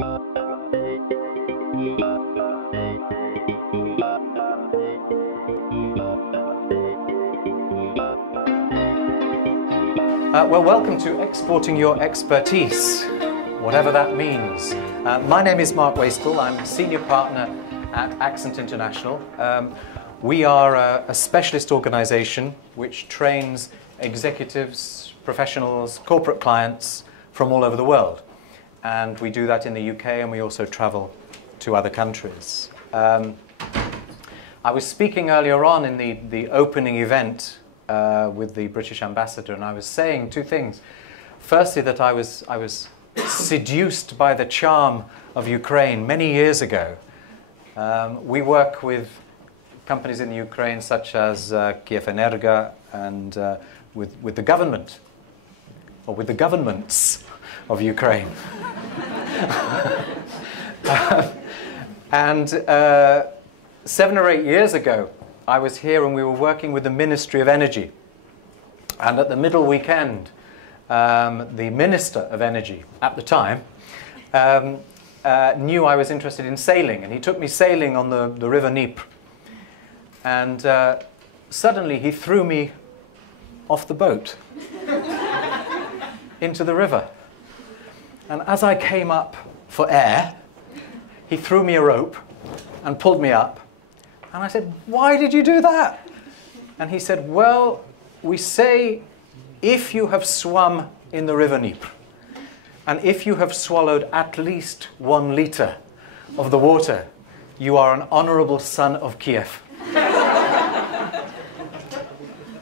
Well, welcome to Exporting Your Expertise, whatever that means. My name is Mark Waistell. I'm Senior Partner at Accent International. We are a specialist organisation which trains executives, professionals, corporate clients from all over the world. And we do that in the UK, and we also travel to other countries. I was speaking earlier on in the opening event with the British ambassador, and I was saying two things. Firstly, that I was seduced by the charm of Ukraine many years ago. We work with companies in the Ukraine such as Kiev and with the government, or with the governments of Ukraine. And 7 or 8 years ago, I was here and we were working with the Ministry of Energy. And at the middle weekend, the Minister of Energy at the time knew I was interested in sailing, and he took me sailing on the river Dnieper. And suddenly he threw me off the boat into the river. And as I came up for air, he threw me a rope and pulled me up. And I said, "Why did you do that?" And he said, "Well, we say if you have swum in the river Dnieper, and if you have swallowed at least 1 liter of the water, you are an honorable son of Kiev."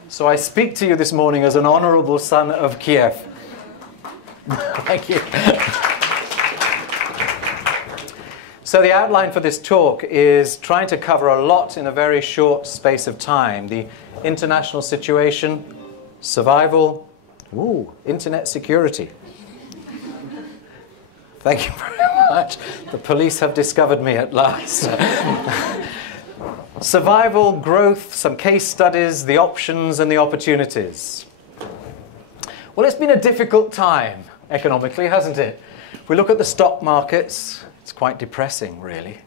So I speak to you this morning as an honorable son of Kiev. Thank you. So the outline for this talk is trying to cover a lot in a very short space of time. The international situation, survival, internet security. Thank you very much. The police have discovered me at last. Survival, growth, some case studies, the options and the opportunities. Well, it's been a difficult time economically, hasn't it? If we look at the stock markets, it's quite depressing, really.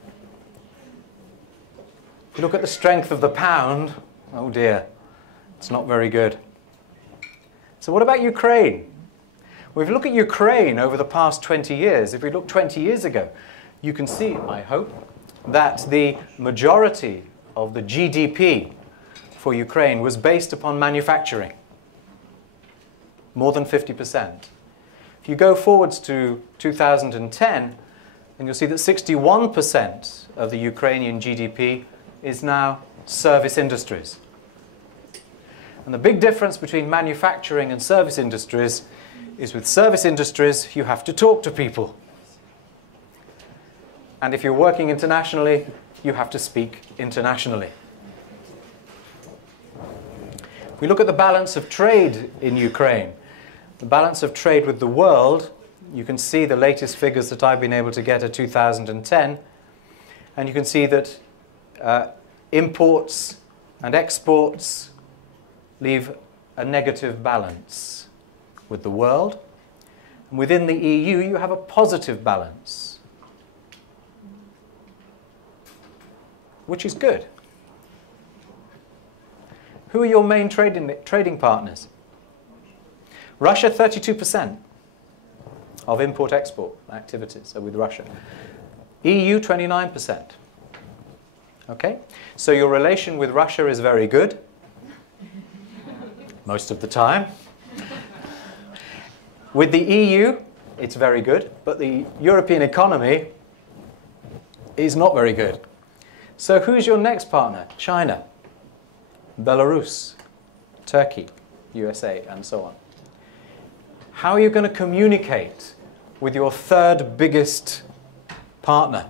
If you look at the strength of the pound, oh dear, it's not very good. So what about Ukraine? Well, if you look at Ukraine over the past 20 years, if we look 20 years ago, you can see, I hope, that the majority of the GDP for Ukraine was based upon manufacturing. More than 50%. If you go forwards to 2010, and you'll see that 61% of the Ukrainian GDP is now service industries. And the big difference between manufacturing and service industries is with service industries, you have to talk to people. And if you're working internationally, you have to speak internationally. If we look at the balance of trade in Ukraine, the balance of trade with the world, you can see the latest figures that I've been able to get are 2010. And you can see that imports and exports leave a negative balance with the world. And within the EU, you have a positive balance, which is good. Who are your main trading partners? Russia, 32% of import-export activities are with Russia. EU, 29%. Okay? So your relation with Russia is very good, most of the time. With the EU, it's very good, but the European economy is not very good. So who's your next partner? China, Belarus, Turkey, USA, and so on. How are you going to communicate with your third biggest partner?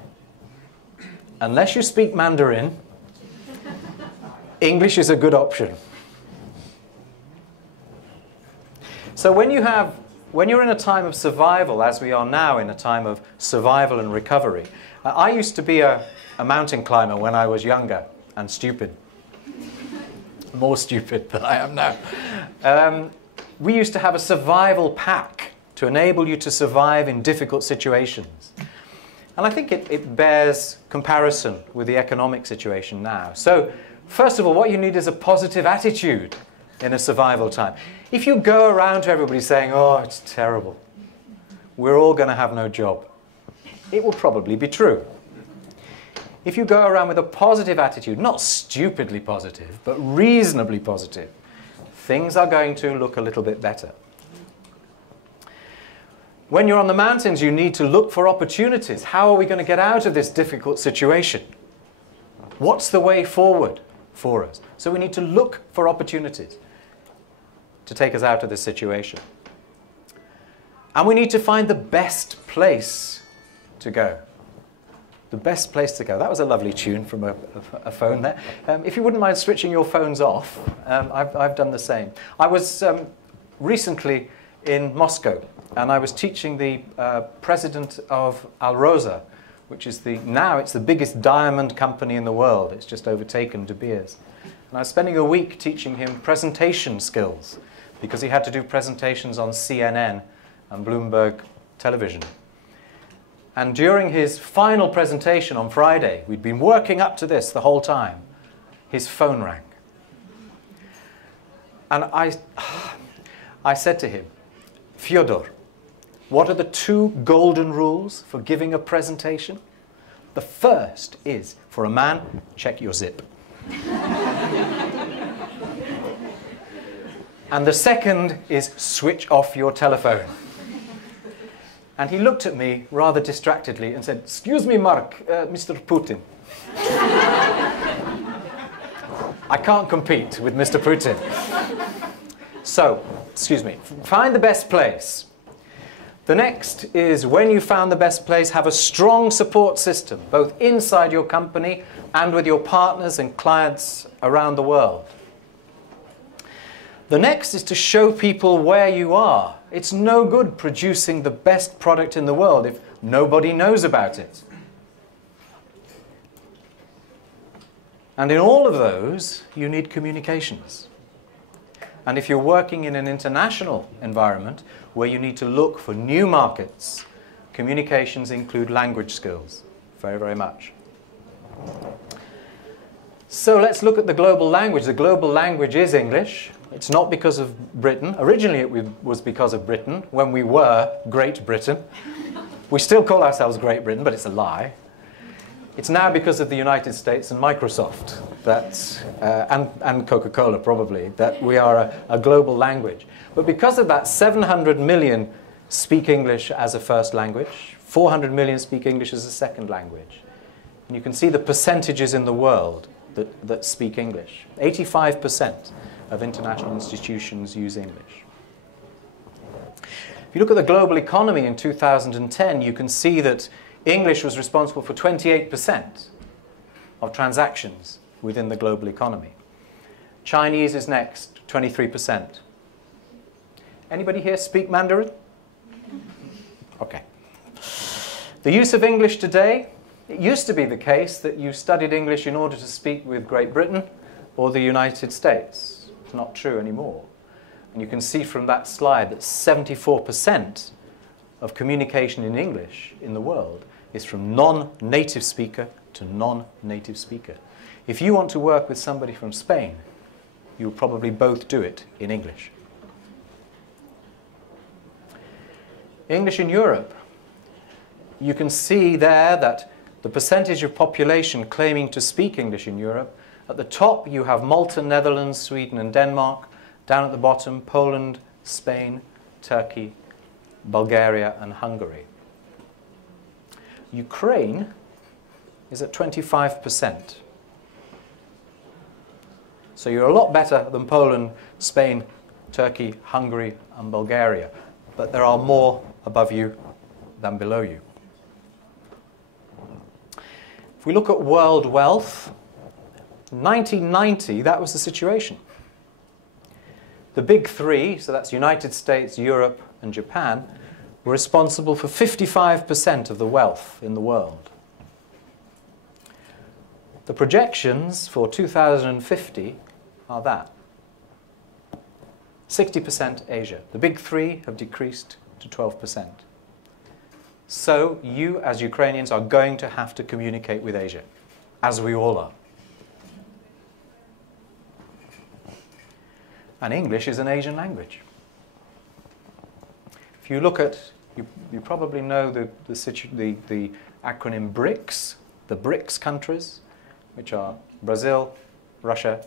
Unless you speak Mandarin, English is a good option. So when you're in a time of survival, as we are now in a time of survival and recovery, I used to be a mountain climber when I was younger and stupid. More stupid than I am now. We used to have a survival pack to enable you to survive in difficult situations. And I think it bears comparison with the economic situation now. So, first of all, what you need is a positive attitude in a survival time. If you go around to everybody saying, oh, it's terrible, we're all going to have no job, it will probably be true. If you go around with a positive attitude, not stupidly positive, but reasonably positive, things are going to look a little bit better. When you're on the mountains, you need to look for opportunities. How are we going to get out of this difficult situation? What's the way forward for us? So we need to look for opportunities to take us out of this situation. And we need to find the best place to go. The best place to go. That was a lovely tune from a phone there. If you wouldn't mind switching your phones off, I've done the same. I was recently in Moscow, and I was teaching the president of Alrosa, which is now it's the biggest diamond company in the world. It's just overtaken De Beers. And I was spending a week teaching him presentation skills, because he had to do presentations on CNN and Bloomberg television. And during his final presentation on Friday, we'd been working up to this the whole time, his phone rang. And I said to him, Fyodor, what are the 2 golden rules for giving a presentation? The first is, for a man, check your zip. And the second is, switch off your telephone. And he looked at me rather distractedly and said, excuse me, Mark, Mr. Putin. I can't compete with Mr. Putin. So, excuse me, find the best place. The next is, when you found the best place, have a strong support system, both inside your company and with your partners and clients around the world. The next is to show people where you are. It's no good producing the best product in the world if nobody knows about it. And in all of those, you need communications. And if you're working in an international environment where you need to look for new markets, communications include language skills very, very much. So let's look at the global language. The global language is English. It's not because of Britain. Originally it was because of Britain, when we were Great Britain. We still call ourselves Great Britain, but it's a lie. It's now because of the United States and Microsoft, and Coca-Cola probably, that we are a global language. But because of that, 700 million speak English as a first language, 400 million speak English as a second language. And you can see the percentages in the world that speak English. 85% of international institutions use English. If you look at the global economy in 2010, you can see that English was responsible for 28% of transactions within the global economy. Chinese is next, 23%. Anybody here speak Mandarin? Okay. The use of English today, it used to be the case that you studied English in order to speak with Great Britain or the United States. It's not true anymore. And you can see from that slide that 74% of communication in English in the world is from non-native speaker to non-native speaker. If you want to work with somebody from Spain, you'll probably both do it in English. English in Europe. You can see there that the percentage of population claiming to speak English in Europe, at the top you have Malta, Netherlands, Sweden and Denmark. Down at the bottom, Poland, Spain, Turkey, Bulgaria and Hungary. Ukraine is at 25%. So you're a lot better than Poland, Spain, Turkey, Hungary and Bulgaria. But there are more above you than below you. If we look at world wealth, 1990, that was the situation. The big three, so that's United States, Europe and Japan, were responsible for 55% of the wealth in the world. The projections for 2050 are that. 60% Asia. The big three have decreased to 12%. So you, as Ukrainians, are going to have to communicate with Asia, as we all are. And English is an Asian language. If you look at, you probably know the acronym BRICS, the BRICS countries, which are Brazil, Russia,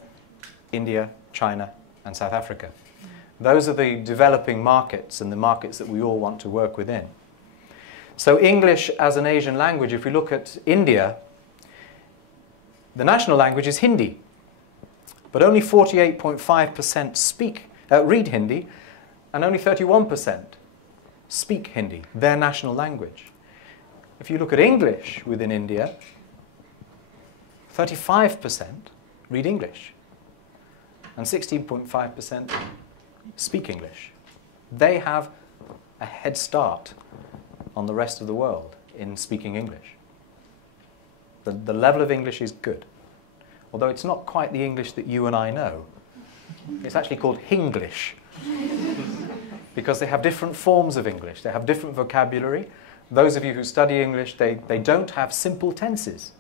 India, China, and South Africa. Those are the developing markets and the markets that we all want to work within. So English as an Asian language, if we look at India, the national language is Hindi, but only 48.5% read Hindi, and only 31% speak Hindi, their national language. If you look at English within India, 35% read English, and 16.5% speak English. They have a head start on the rest of the world in speaking English. The level of English is good, although it's not quite the English that you and I know. It's actually called Hinglish, because they have different forms of English. They have different vocabulary. Those of you who study English, they don't have simple tenses.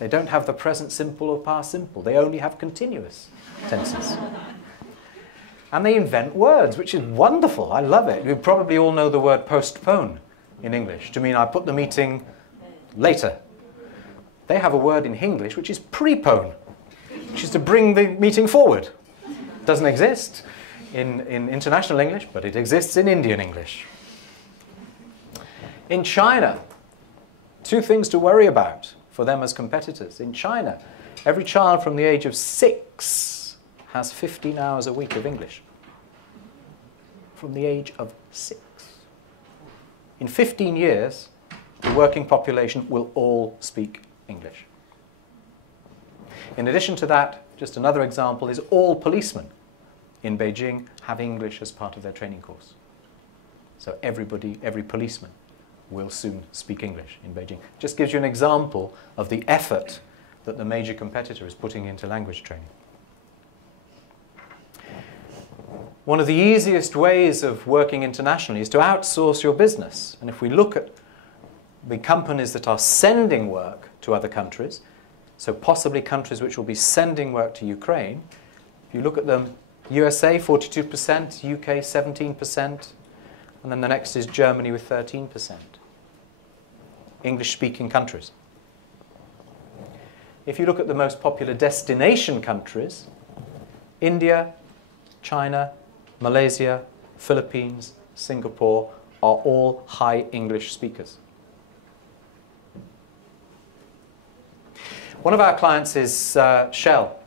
They don't have the present simple or past simple. They only have continuous tenses. And they invent words, which is wonderful. I love it. You probably all know the word postpone in English to mean I put the meeting later. They have a word in Hinglish which is prepone, which is to bring the meeting forward. It doesn't exist in international English, but it exists in Indian English. In China, two things to worry about for them as competitors. In China, every child from the age of 6 has 15 hours a week of English. From the age of 6. In 15 years, the working population will all speak English. In addition to that, just another example is all policemen in Beijing have English as part of their training course. So everybody, every policeman will soon speak English in Beijing. Just gives you an example of the effort that the major competitor is putting into language training. One of the easiest ways of working internationally is to outsource your business. And if we look at the companies that are sending work to other countries, so possibly countries which will be sending work to Ukraine, if you look at them, USA 42%, UK 17%, and then the next is Germany with 13%. English-speaking countries. If you look at the most popular destination countries, India, China, Malaysia, Philippines, Singapore are all high English speakers. One of our clients is Shell.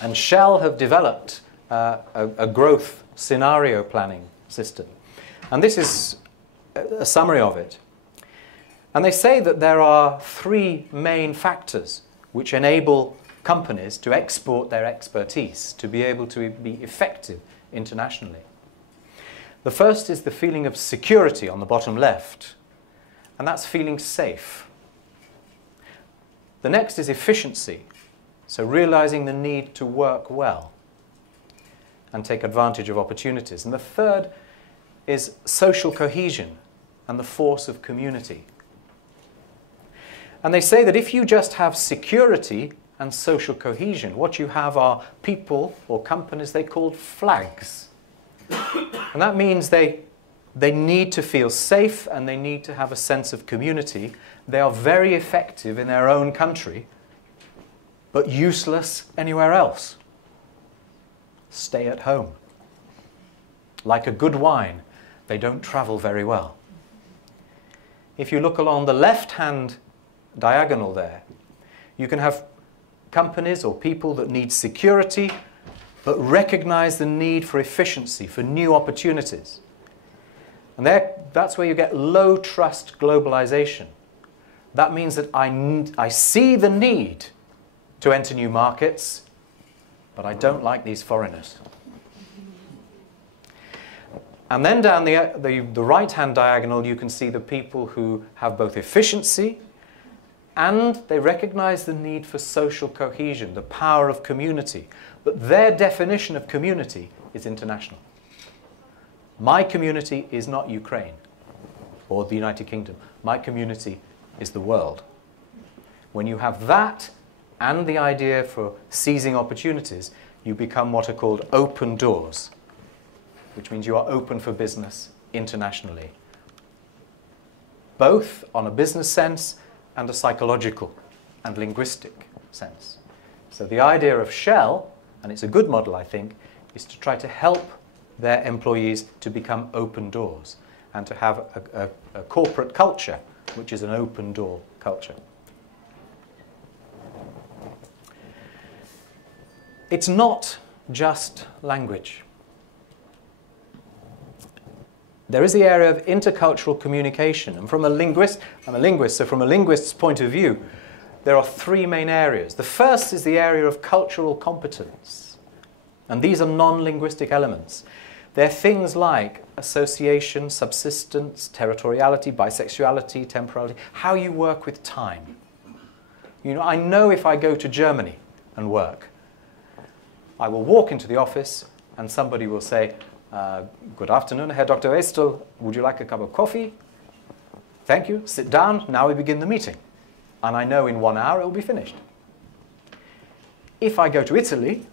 And Shell have developed a growth scenario planning system. And this is a summary of it. And they say that there are 3 main factors which enable companies to export their expertise, to be able to be effective internationally. The first is the feeling of security on the bottom left, and that's feeling safe. The next is efficiency, so realizing the need to work well and take advantage of opportunities. And the third is social cohesion and the force of community. And they say that if you just have security and social cohesion, what you have are people or companies they call flags. And that means they need to feel safe and they need to have a sense of community. They are very effective in their own country, but useless anywhere else. Stay at home. Like a good wine, they don't travel very well. If you look along the left-hand diagonal there, you can have companies or people that need security, but recognize the need for efficiency, for new opportunities. And that's where you get low trust globalization. That means that I see the need to enter new markets, but I don't like these foreigners. And then down the right-hand diagonal, you can see the people who have both efficiency and they recognize the need for social cohesion, the power of community. But their definition of community is international. My community is not Ukraine. or the United Kingdom. My community is the world. When you have that and the idea for seizing opportunities, you become what are called open doors, which means you are open for business internationally, both on a business sense and a psychological and linguistic sense. So the idea of Shell, and it's a good model, I think, is to try to help their employees to become open doors and to have a corporate culture, which is an open door culture. It's not just language. There is the area of intercultural communication. And from a linguist, I'm a linguist, so from a linguist's point of view, there are three main areas. The first is the area of cultural competence. And these are non-linguistic elements. They're things like association, subsistence, territoriality, bisexuality, temporality, how you work with time. You know, I know if I go to Germany and work, I will walk into the office and somebody will say, good afternoon, Herr Dr. Waistell, would you like a cup of coffee? Thank you, sit down, now we begin the meeting. And I know in 1 hour it will be finished. If I go to Italy,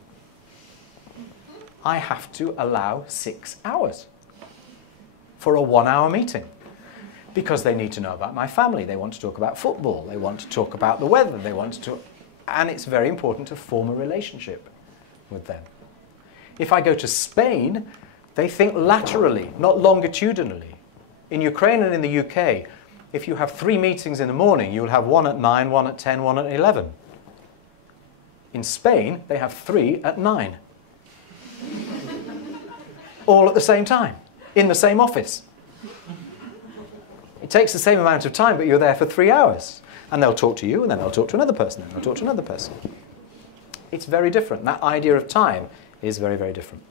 I have to allow 6 hours for a 1 hour meeting because they need to know about my family, they want to talk about football, they want to talk about the weather, they want to talk, and it's very important to form a relationship with them. If I go to Spain, they think laterally, not longitudinally. In Ukraine and in the UK, if you have 3 meetings in the morning, you'll have one at 9, one at 10, one at 11. In Spain, they have 3 at 9. All at the same time, in the same office. It takes the same amount of time, but you're there for 3 hours. And they'll talk to you, and then they'll talk to another person, and they'll talk to another person. It's very different. That idea of time is very, very different.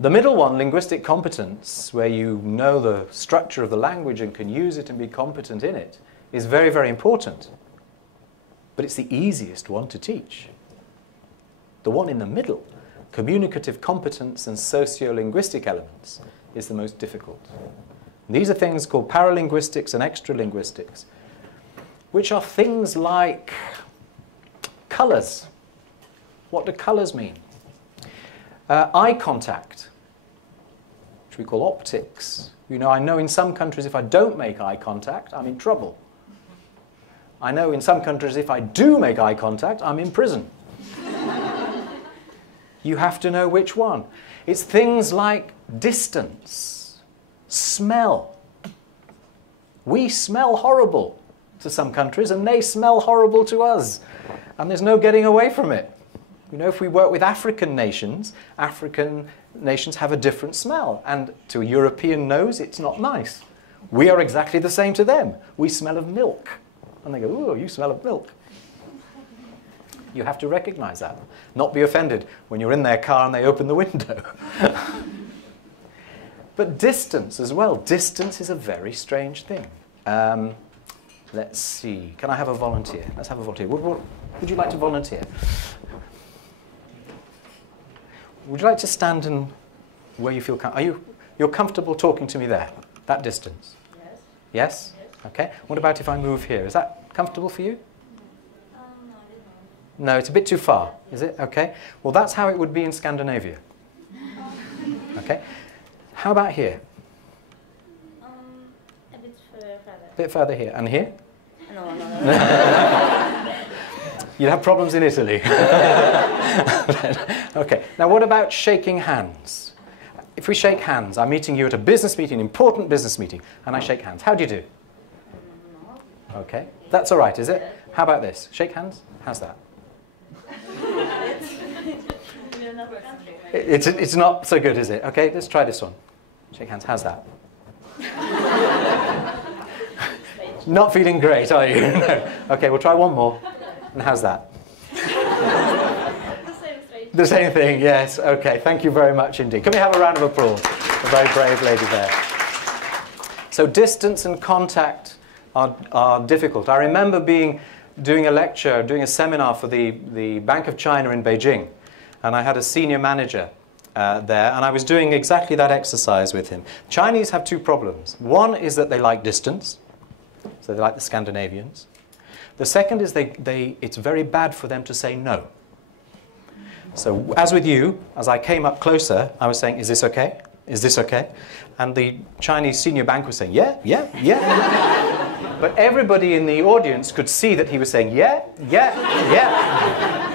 The middle one, linguistic competence, where you know the structure of the language and can use it and be competent in it, is very, very important. But it's the easiest one to teach. The one in the middle, communicative competence and socio-linguistic elements, is the most difficult. And these are things called paralinguistics and extralinguistics, which are things like colours. What do colours mean? Eye contact, which we call optics. You know, I know in some countries if I don't make eye contact, I'm in trouble. I know in some countries if I do make eye contact, I'm in prison. You have to know which one. It's things like distance, smell. We smell horrible to some countries and they smell horrible to us. And there's no getting away from it. You know, if we work with African nations have a different smell. And to a European nose, it's not nice. We are exactly the same to them. We smell of milk. And they go, ooh, you smell of milk. You have to recognize that. Not be offended when you're in their car and they open the window. But distance as well. Distance is a very strange thing. Let's see. Can I have a volunteer? Let's have a volunteer. Would you like to volunteer? Would you like to stand in where you feel comfortable? You're comfortable talking to me there? That distance? Yes. Yes? Yes. Okay. What about if I move here? Is that comfortable for you? No, it's a bit too far, is it? Okay. Well, that's how it would be in Scandinavia. Okay. How about here? A bit further. A bit further here. And here? No. You'd have problems in Italy. Okay. Now, what about shaking hands? If we shake hands, I'm meeting you at a business meeting, an important business meeting, and I shake hands. How do you do? Okay. That's all right, is it? How about this? Shake hands? How's that? It's not so good, is it? Okay, let's try this one. Shake hands. How's that? Not feeling great, are you? No. Okay, we'll try one more. And how's that? The same thing, yes. Okay, thank you very much indeed. Can we have a round of applause? A very brave lady there. So distance and contact are difficult. I remember doing a lecture, doing a seminar for the Bank of China in Beijing. And I had a senior manager there, and I was doing exactly that exercise with him. Chinese have two problems. One is that they like distance, so they like the Scandinavians. The second is it's very bad for them to say no. So as with you, as I came up closer, I was saying, is this okay? Is this okay? And the Chinese senior banker was saying, yeah, yeah, yeah. But everybody in the audience could see that he was saying, yeah, yeah, yeah.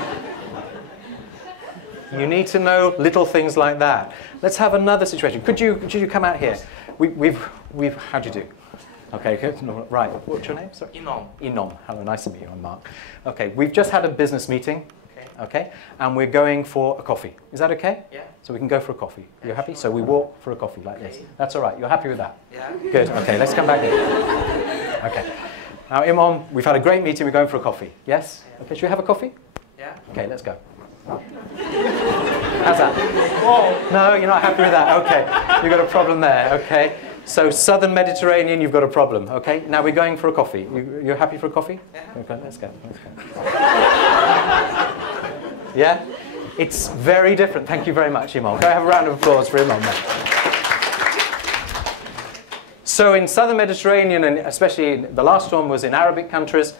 You need to know little things like that. Let's have another situation. Could you come out here? How do you do? Okay, good. Right. What's your name? Sorry. Inom. Inom. Hello, nice to meet you. I'm Mark. Okay, we've just had a business meeting. Okay, and we're going for a coffee. Is that okay? Yeah. So we can go for a coffee. You're happy? So we walk for a coffee like this. That's all right. You're happy with that? Yeah. Good. Okay, let's come back here. Okay. Now, Imam, we've had a great meeting. We're going for a coffee. Yes? Okay, should we have a coffee? Yeah. Okay, let's go. How's that? Whoa. No, you're not happy with that. Okay, you've got a problem there. Okay. So southern Mediterranean, you've got a problem. Okay. Now we're going for a coffee. You're happy for a coffee? Yeah. Okay, let's go. Let's go. Yeah? It's very different. Thank you very much, Imam. Can I have a round of applause for Imam? So in southern Mediterranean, and especially the last one was in Arabic countries,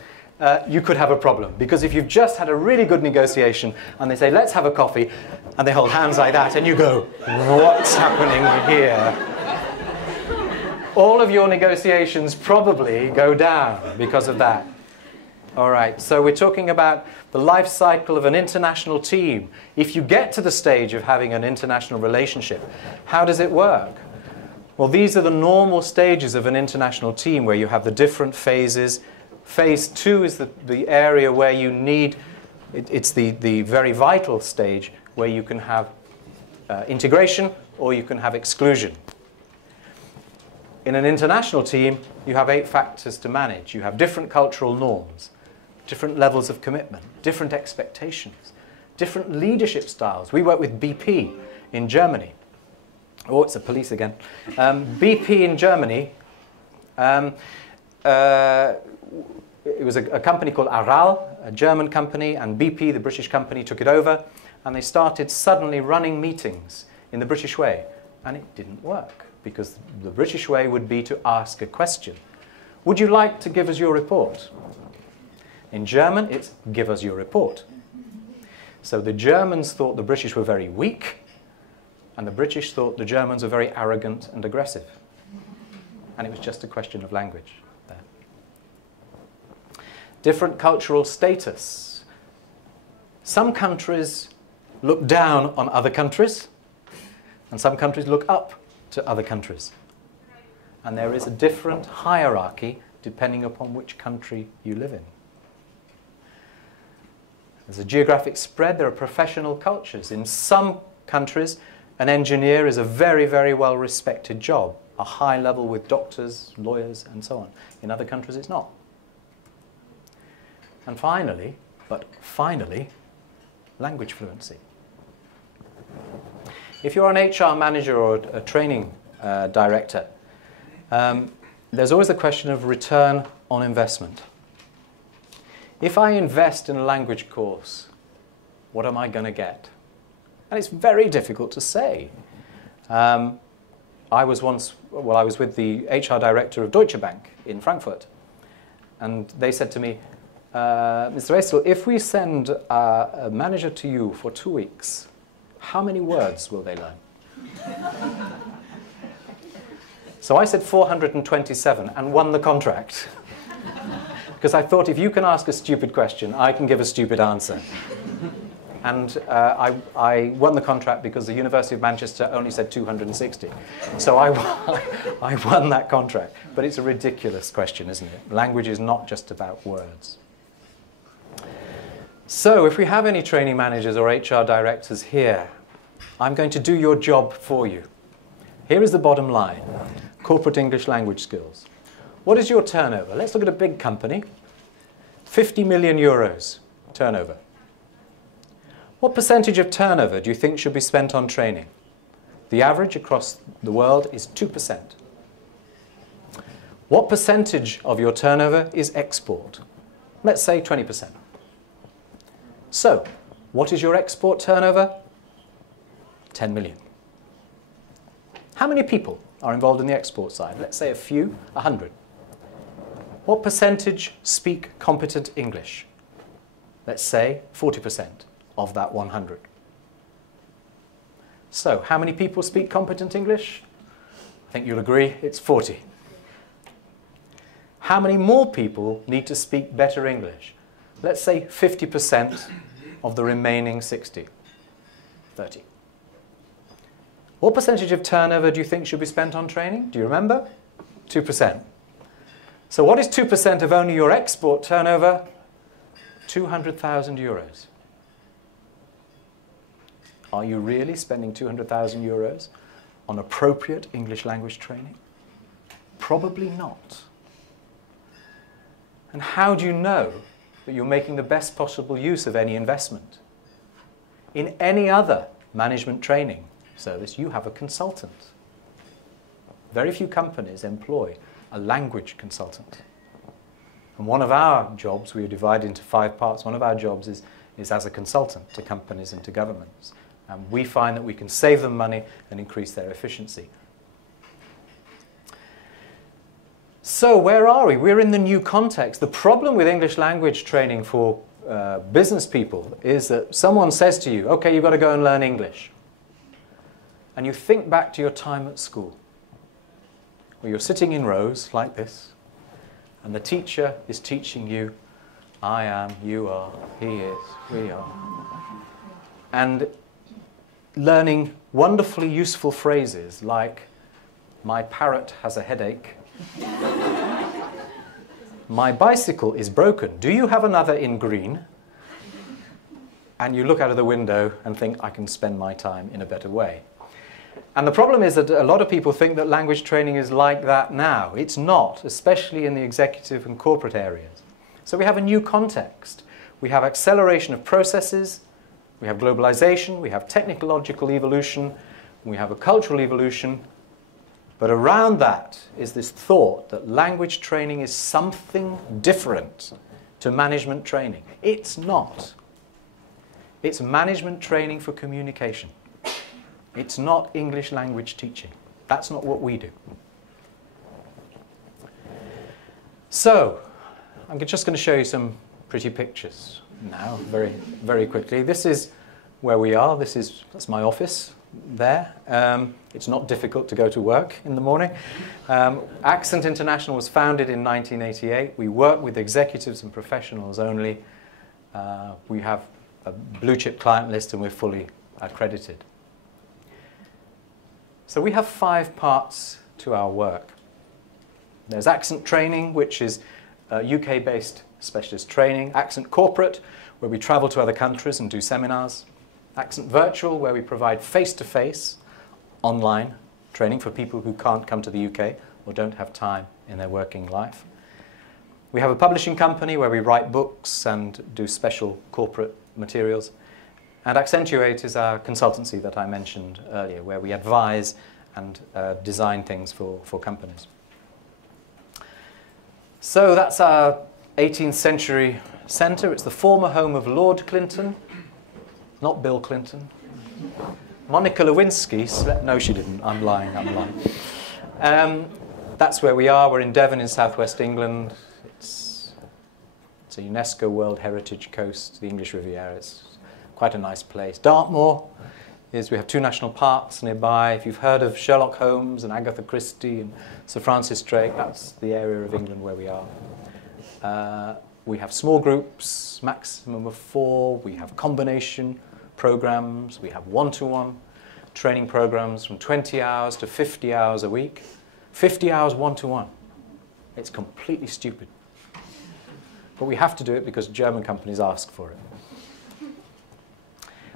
you could have a problem. Because if you've just had a really good negotiation and they say, let's have a coffee, and they hold hands like that, and you go, what's happening here? All of your negotiations probably go down because of that. All right, so we're talking about the life cycle of an international team. If you get to the stage of having an international relationship, how does it work? Well, these are the normal stages of an international team where you have the different phases. Phase 2 is the area where you need, it's the very vital stage where you can have integration or you can have exclusion. In an international team, you have 8 factors to manage. You have different cultural norms, different levels of commitment, different expectations, different leadership styles. We work with BP in Germany. Oh, it's the police again. BP in Germany, it was a company called Aral, a German company, and BP, the British company, took it over, and they started suddenly running meetings in the British way. And it didn't work, because the British way would be to ask a question. Would you like to give us your report? In German, it's give us your report. So the Germans thought the British were very weak, and the British thought the Germans were very arrogant and aggressive. And it was just a question of language there. Different cultural status. Some countries look down on other countries, and some countries look up to other countries. And there is a different hierarchy depending upon which country you live in. There's a geographic spread. There are professional cultures. In some countries, an engineer is a very, very well-respected job, a high level with doctors, lawyers, and so on. In other countries, it's not. And finally, language fluency. If you're an HR manager or a training director, there's always the question of return on investment. If I invest in a language course, what am I going to get? And it's very difficult to say. I was with the HR director of Deutsche Bank in Frankfurt, and they said to me, Mr. Waistell, if we send a manager to you for 2 weeks, how many words will they learn? So I said 427 and won the contract. Because I thought, if you can ask a stupid question, I can give a stupid answer. And I won the contract because the University of Manchester only said 260. So I won that contract. But it's a ridiculous question, isn't it? Language is not just about words. So if we have any training managers or HR directors here, I'm going to do your job for you. Here is the bottom line. Corporate English language skills. What is your turnover? Let's look at a big company. 50 million euros turnover. What percentage of turnover do you think should be spent on training? The average across the world is 2%. What percentage of your turnover is export? Let's say 20%. So, what is your export turnover? 10 million. How many people are involved in the export side? Let's say a few, 100. What percentage speak competent English? Let's say 40% of that 100. So, how many people speak competent English? I think you'll agree it's 40. How many more people need to speak better English? Let's say 50% of the remaining 60. 30. What percentage of turnover do you think should be spent on training? Do you remember? 2%. So what is 2% of only your export turnover? 200,000 euros. Are you really spending 200,000 euros on appropriate English language training? Probably not. And how do you know that you're making the best possible use of any investment? In any other management training service, you have a consultant. Very few companies employ a language consultant. And one of our jobs, we are divided into 5 parts, one of our jobs is as a consultant to companies and to governments. And we find that we can save them money and increase their efficiency. So where are we? We're in the new context. The problem with English language training for business people is that someone says to you, okay, you've got to go and learn English. And you think back to your time at school, where you're sitting in rows like this, and the teacher is teaching you, I am, you are, he is, we are. And learning wonderfully useful phrases like, my parrot has a headache, my bicycle is broken, do you have another in green? And you look out of the window and think, I can spend my time in a better way. And the problem is that a lot of people think that language training is like that now. It's not, especially in the executive and corporate areas. So we have a new context. We have acceleration of processes, we have globalization, we have technological evolution, we have a cultural evolution. But around that is this thought that language training is something different to management training. It's not. It's management training for communication. It's not English language teaching. That's not what we do. So, I'm just going to show you some pretty pictures now, very, very quickly. This is where we are. That's my office there. It's not difficult to go to work in the morning. Accent International was founded in 1988. We work with executives and professionals only. We have a blue chip client list and we're fully accredited. So we have 5 parts to our work. There's accent training, which is UK-based specialist training. Accent corporate, where we travel to other countries and do seminars. Accent virtual, where we provide face-to-face online training for people who can't come to the UK or don't have time in their working life. We have a publishing company where we write books and do special corporate materials. And Accentuate is our consultancy that I mentioned earlier, where we advise and design things for companies. So that's our 18th century centre. It's the former home of Lord Clinton, not Bill Clinton. Monica Lewinsky slept. No, she didn't. I'm lying. That's where we are. We're in Devon in southwest England. It's a UNESCO World Heritage Coast, the English Riviera. It's quite a nice place. Dartmoor is, we have 2 national parks nearby. If you've heard of Sherlock Holmes and Agatha Christie and Sir Francis Drake, that's the area of England where we are. We have small groups, maximum of 4. We have combination programs. We have one-to-one training programs from 20 hours to 50 hours a week. 50 hours one-to-one. It's completely stupid. But we have to do it because German companies ask for it.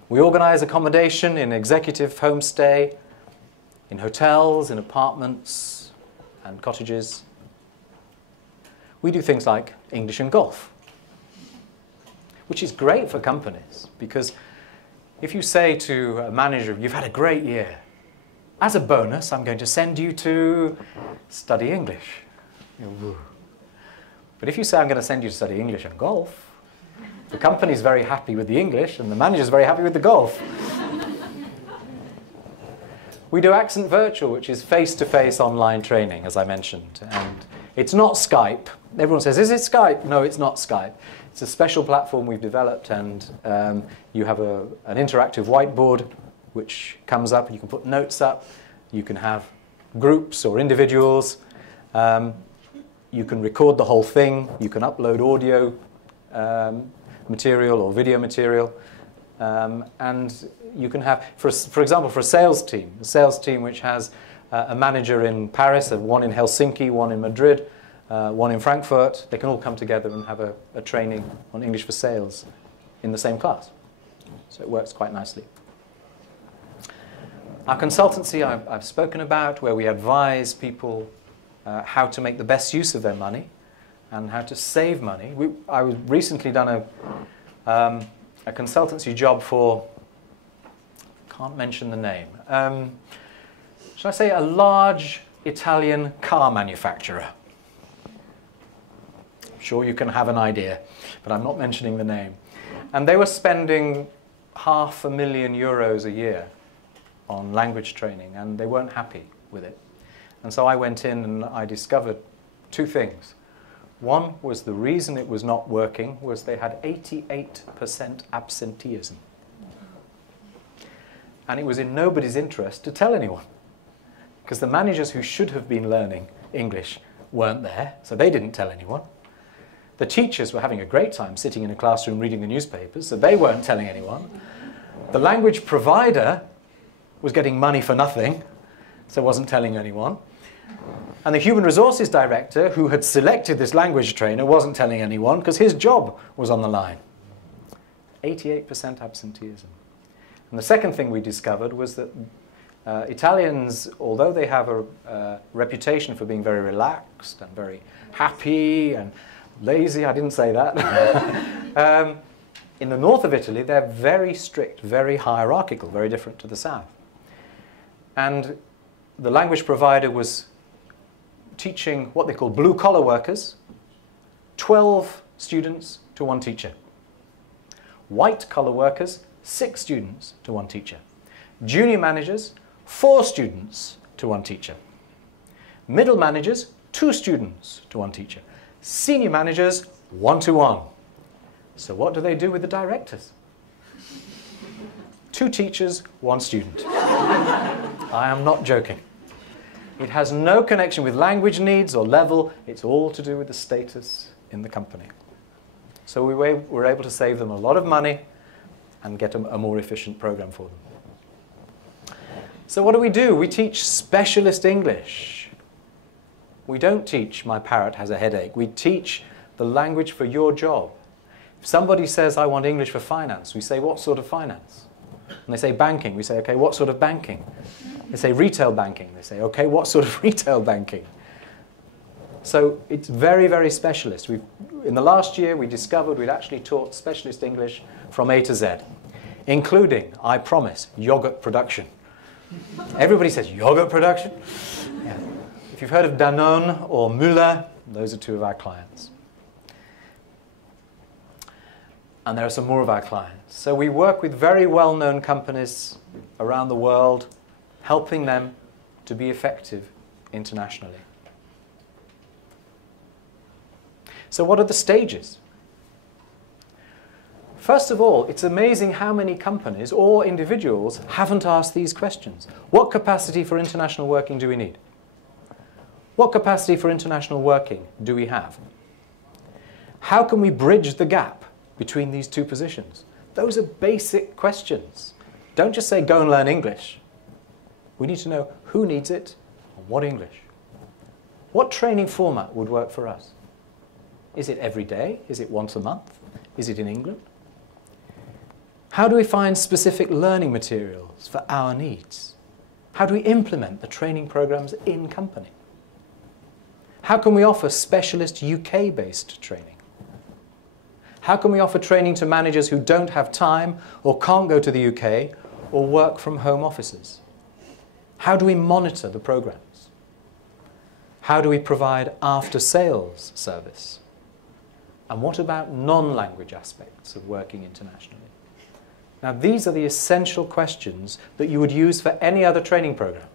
We organize accommodation in executive homestay, in hotels, in apartments and cottages. We do things like English and golf, which is great for companies because if you say to a manager, you've had a great year, as a bonus, I'm going to send you to study English. But if you say, I'm going to send you to study English and golf, the company's very happy with the English and the manager's very happy with the golf. We do Accent Virtual, which is face-to-face online training, as I mentioned. And it's not Skype. Everyone says, is it Skype? No, it's not Skype. It's a special platform we've developed, and you have an interactive whiteboard which comes up, and you can put notes up. You can have groups or individuals. You can record the whole thing. You can upload audio material or video material. And you can have, for example, for a sales team which has a manager in Paris, one in Helsinki, one in Madrid, one in Frankfurt, they can all come together and have a training on English for sales in the same class. So it works quite nicely. Our consultancy I've spoken about, where we advise people how to make the best use of their money and how to save money. I recently done a consultancy job for, can't mention the name, shall I say a large Italian car manufacturer. I'm sure you can have an idea, but I'm not mentioning the name. And they were spending €500,000 a year on language training, and they weren't happy with it. And so I went in and I discovered two things. One was the reason it was not working was they had 88% absenteeism. And it was in nobody's interest to tell anyone, because the managers who should have been learning English weren't there, so they didn't tell anyone. The teachers were having a great time sitting in a classroom reading the newspapers, so they weren't telling anyone. The language provider was getting money for nothing, so wasn't telling anyone. And the human resources director, who had selected this language trainer, wasn't telling anyone because his job was on the line. 88% absenteeism. And the second thing we discovered was that Italians, although they have a reputation for being very relaxed and very happy and lazy, I didn't say that, in the north of Italy, they're very strict, very hierarchical, very different to the south. And the language provider was teaching what they call blue-collar workers, 12 students to one teacher. White-collar workers, 6 students to one teacher. Junior managers, 4 students to one teacher. Middle managers, 2 students to one teacher. Senior managers, 1-to-1. So what do they do with the directors? 2 teachers, 1 student. I am not joking. It has no connection with language needs or level. It's all to do with the status in the company. So we were able to save them a lot of money and get a more efficient program for them. So what do? We teach specialist English. We don't teach my parrot has a headache. We teach the language for your job. If somebody says, I want English for finance, we say, what sort of finance? And they say banking. We say, okay, what sort of banking? They say retail banking. They say, okay, what sort of retail banking? So it's very, very specialist. In the last year, we discovered we'd actually taught specialist English from A to Z, including, I promise, yogurt production. Everybody says, yogurt production? Yeah. If you've heard of Danone or Müller, those are 2 of our clients. And there are some more of our clients. So we work with very well-known companies around the world, helping them to be effective internationally. So what are the stages? First of all, it's amazing how many companies or individuals haven't asked these questions. What capacity for international working do we need? What capacity for international working do we have? How can we bridge the gap between these 2 positions? Those are basic questions. Don't just say, go and learn English. We need to know who needs it and what English. What training format would work for us? Is it every day? Is it once a month? Is it in England? How do we find specific learning materials for our needs? How do we implement the training programs in company? How can we offer specialist UK-based training? How can we offer training to managers who don't have time or can't go to the UK or work from home offices? How do we monitor the programs? How do we provide after-sales service? And what about non-language aspects of working internationally? Now, these are the essential questions that you would use for any other training program,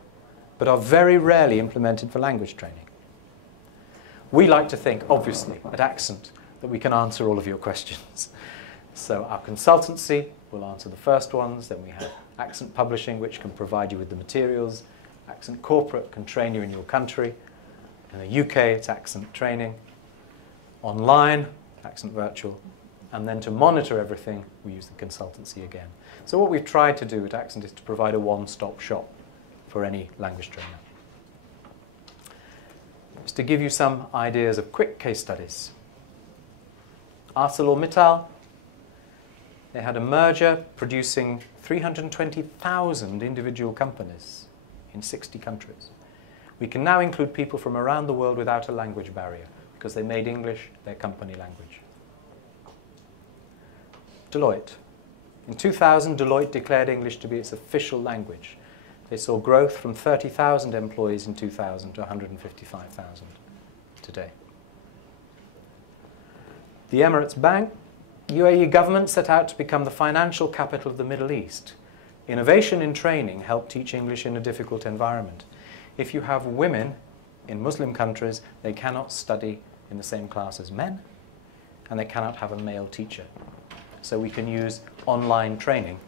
but are very rarely implemented for language training. We like to think, obviously, at Accent, that we can answer all of your questions. So our consultancy will answer the first ones, then we have Accent Publishing, which can provide you with the materials. Accent Corporate can train you in your country. In the UK, it's Accent Training. Online, Accent Virtual. And then to monitor everything, we use the consultancy again. So what we've tried to do at Accent is to provide a one-stop shop for any language trainer. Just to give you some ideas of quick case studies. ArcelorMittal, they had a merger producing 320,000 individual companies in 60 countries. We can now include people from around the world without a language barrier because they made English their company language. Deloitte. In 2000, Deloitte declared English to be its official language. They saw growth from 30,000 employees in 2000 to 155,000 today. The Emirates Bank, UAE government set out to become the financial capital of the Middle East. Innovation in training helped teach English in a difficult environment. If you have women in Muslim countries, they cannot study in the same class as men, and they cannot have a male teacher. So we can use online training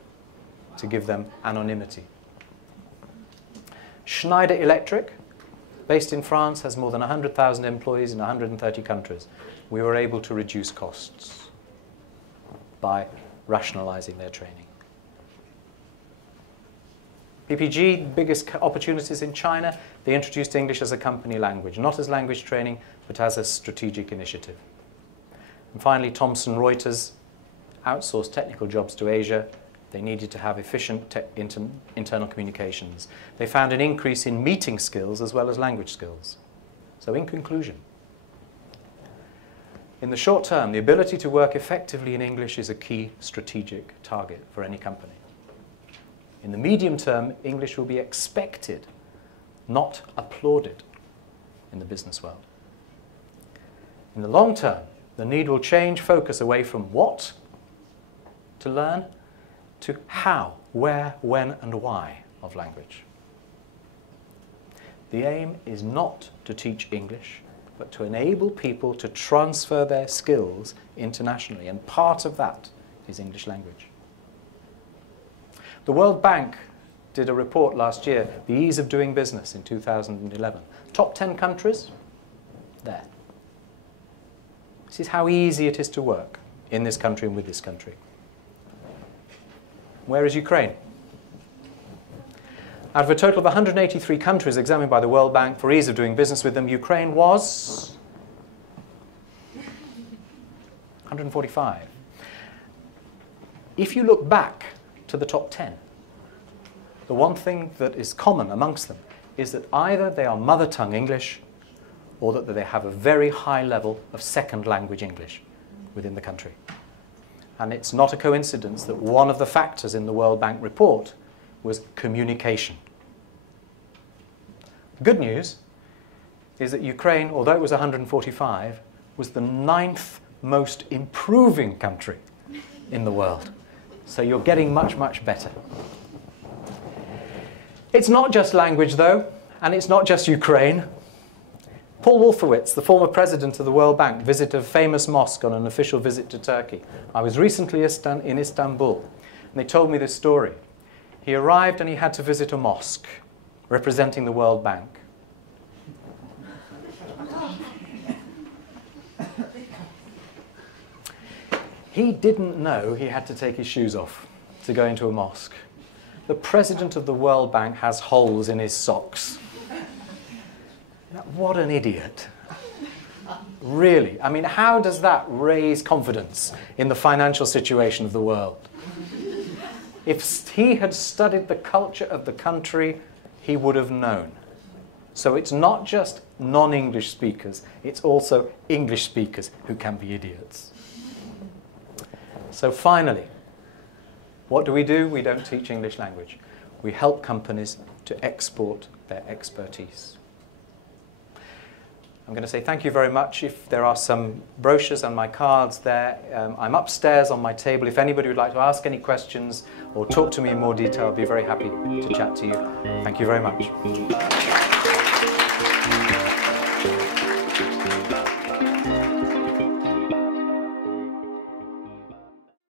to give them anonymity. Schneider Electric, based in France, has more than 100,000 employees in 130 countries. We were able to reduce costs by rationalizing their training. PPG, biggest opportunities in China, they introduced English as a company language, not as language training, but as a strategic initiative. And finally, Thomson Reuters outsourced technical jobs to Asia. They needed to have efficient internal communications. They found an increase in meeting skills as well as language skills. So in conclusion, in the short term, the ability to work effectively in English is a key strategic target for any company. In the medium term, English will be expected, not applauded, in the business world. In the long term, the need will change focus away from what to learn to how, where, when, and why of language. The aim is not to teach English, but to enable people to transfer their skills internationally, and part of that is English language. The World Bank did a report last year, The Ease of Doing Business in 2011. Top 10 countries, there. This is how easy it is to work in this country and with this country. Where is Ukraine? Out of a total of 183 countries examined by the World Bank for ease of doing business with them, Ukraine was 145. If you look back to the top 10, the one thing that is common amongst them is that either they are mother tongue English or that they have a very high level of second language English within the country. And it's not a coincidence that one of the factors in the World Bank report was communication. The good news is that Ukraine, although it was 145, was the 9th most improving country in the world. So you're getting much, much better. It's not just language, though, and it's not just Ukraine. Paul Wolfowitz, the former president of the World Bank, visited a famous mosque on an official visit to Turkey. I was recently in Istanbul, and they told me this story. He arrived and he had to visit a mosque representing the World Bank. He didn't know he had to take his shoes off to go into a mosque. The president of the World Bank has holes in his socks. What an idiot. Really. I mean, how does that raise confidence in the financial situation of the world? If he had studied the culture of the country, he would have known. So it's not just non-English speakers, it's also English speakers who can be idiots. So finally, what do? We don't teach English language. We help companies to export their expertise. I'm going to say thank you very much. If there are some brochures and my cards there, I'm upstairs on my table. If anybody would like to ask any questions or talk to me in more detail, I'll be very happy to chat to you. Thank you very much.